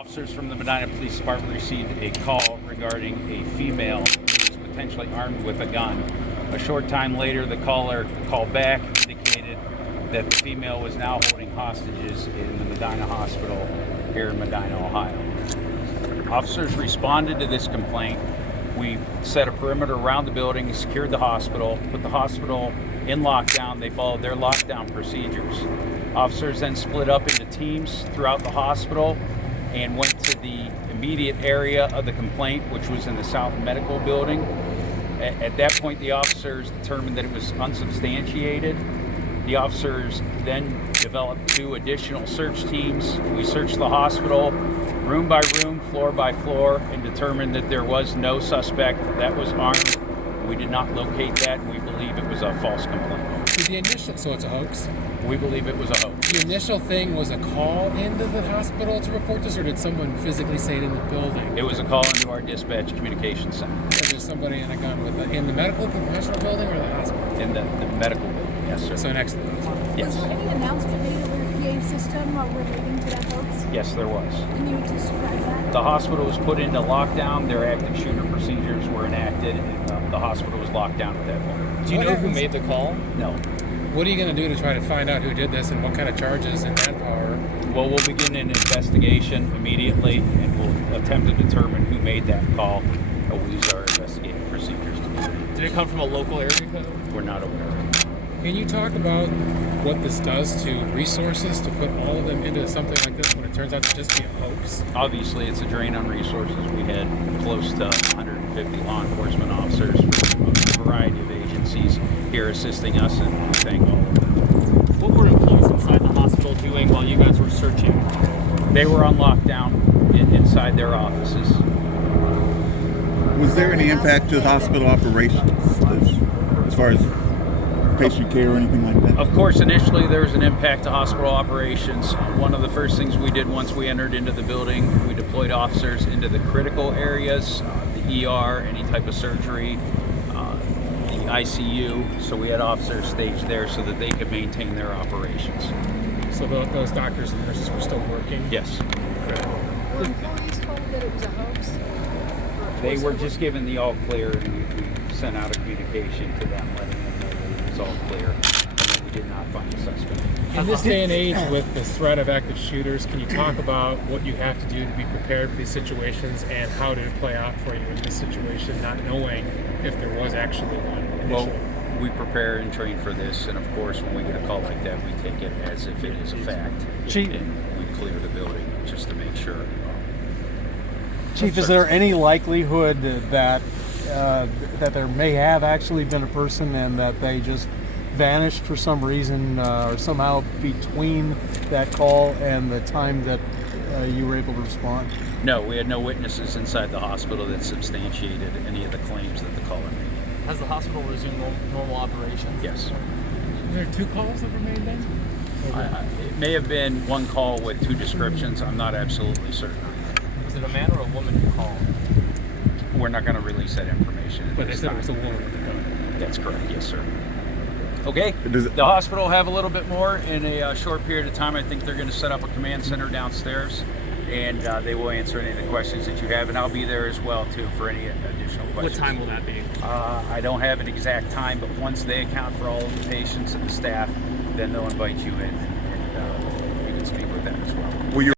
Officers from the Medina Police Department received a call regarding a female who was potentially armed with a gun. A short time later, the caller called back, indicated that the female was now holding hostages in the Medina Hospital here in Medina, Ohio. Officers responded to this complaint. We set a perimeter around the building, secured the hospital, put the hospital in lockdown. They followed their lockdown procedures. Officers then split up into teams throughout the hospital and went to the immediate area of the complaint, which was in the South Medical Building. At that point, the officers determined that it was unsubstantiated. The officers then developed 2 additional search teams. We searched the hospital room by room, floor by floor, and determined that there was no suspect that was armed. We did not locate that. We believe it was a false complaint. So it's a hoax? We believe it was a hoax. The initial thing was a call into the hospital to report this, or did someone physically say it in the building? It was a call into our dispatch communication center. So there's somebody in a gun in the medical professional building or the hospital? In the medical building, yes, sir. So next. Yes. Was there any announcement made over the PA system relating to that hoax? Yes, there was. Can you describe that? The hospital was put into lockdown. Their active shooter procedures were enacted, and the hospital was locked down at that point. Do you know who made the call? No. What are you going to do to try to find out who did this and what kind of charges and manpower? Well, we'll begin an investigation immediately, and we'll attempt to determine who made that call. We'll use our investigative procedures to do that. Did it come from a local area code? We're not aware of it. Can you talk about what this does to resources to put all of them into something like this when it turns out to just be a hoax? Obviously, it's a drain on resources. We had close to 150 law enforcement officers from a variety of agencies here assisting us, and we thank all of them. What were employees inside the hospital doing while you guys were searching? They were on lockdown inside their offices. Was there any impact to hospital operations as far as patient care or anything like that? Of course, initially there was an impact to hospital operations. One of the first things we did once we entered into the building, we deployed officers into the critical areas, the ER, any type of surgery, the ICU. So we had officers staged there so that they could maintain their operations. So those doctors and nurses were still working? Yes. Were employees told that it was a hoax? They were just given the all clear, and we sent out a communication to them letting them know that it was all clear and that we did not find a suspect. In this day and age, with the threat of active shooters, can you talk about what you have to do to be prepared for these situations and how did it play out for you in this situation, not knowing if there was actually one initially? Well, we prepare and train for this, and of course, when we get a call like that, we take it as if it is a fact, and we clear the building just to make sure. Chief, is there any likelihood that that there may have actually been a person and that they just vanished for some reason or somehow between that call and the time that you were able to respond? No, we had no witnesses inside the hospital that substantiated any of the claims that the caller made. Has the hospital resumed normal operations? Yes. Were there 2 calls that were made then? It may have been one call with 2 descriptions. I'm not absolutely certain. Was it a man or a woman who called? We're not going to release that information at But they this said time. it was a woman with a gun. That's correct, yes, sir. Okay, Does it- the hospital will have a little bit more in a short period of time. I think they're going to set up a command center downstairs, and they will answer any of the questions that you have, and I'll be there as well, too, for any additional questions. What time will that be? I don't have an exact time, but once they account for all of the patients and the staff, then they'll invite you in, and you can speak with them as well. Will you